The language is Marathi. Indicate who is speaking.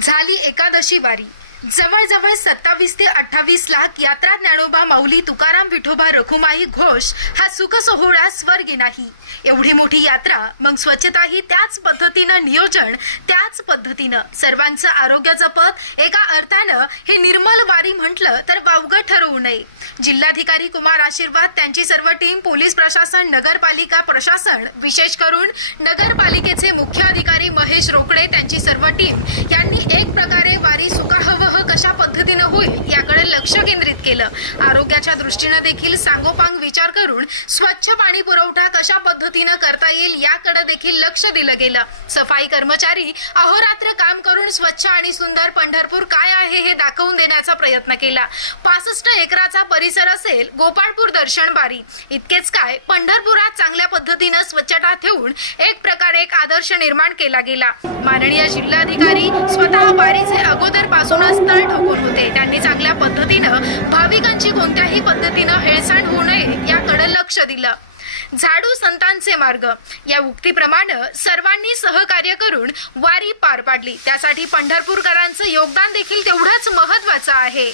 Speaker 1: झाली एकादशी वारी. जवळजवळ सत्तावीस ते अठ्ठावीस लाख यात्रा ज्ञानोबा माऊली तुकाराम विठोबा रखुमाई घोष हा सुख सोहळा स्वर्गी नाही. एवढी मोठी यात्रा मग स्वच्छताही त्याच पद्धतीनं नियोजन त्याच पद्धतीनं. सर्वांचं आरोग्य जपत एका अर्थानं हे निर्मल वारी म्हटलं तर ठरवू नये. जिल्हाधिकारी कुमार आशीर्वाद त्यांची सर्व टीम पोलीस प्रशासन नगरपालिका प्रशासन विशेष करून नगरपालिकेचे मुख्य अधिकारी महेश रोकडे त्यांची सर्व टीम यांनी एक प्रकारे वारी सुखाहवह कशा पद्धतीनं होईल लक्ष केंद्रित केलं. आरोग्याच्या दृष्टीनं देखील सांगोपांग विचार करून स्वच्छ पाणी पुरवठा कशा पद्धतीनं करता येईल याकडे देखील लक्ष दिलं गेलं. सफाई कर्मचारी अहोरात्र काम करून स्वच्छ आणि सुंदर पंढरपूर काय आहे हे दाखवून देण्याचा प्रयत्न केला. पासष्ट एकराचा परिसर असेल गोपाळपूर दर्शन बारी. इतकेच काय पंढरपुरात चांगल्या स्वच्छता ठेवून एक प्रकारे एक आदर्श निर्माण केला गेला. माननीय जिल्हाधिकारी स्वतः वारीचे अगोदरपासूनच तळ ठोकून होते. त्यांनी चांगल्या पद्धतीनं भाविकांची कोणत्याही पद्धतीनं हेळसांड होऊ नये याकडे लक्ष दिलं. झाडू संतांचे मार्ग. या उक्तीप्रमाणे सर्वांनी सहकार्य करून वारी पार पाडली. त्यासाठी पंढरपूरकरांचं योगदान देखील तेवढंच महत्वाचं आहे.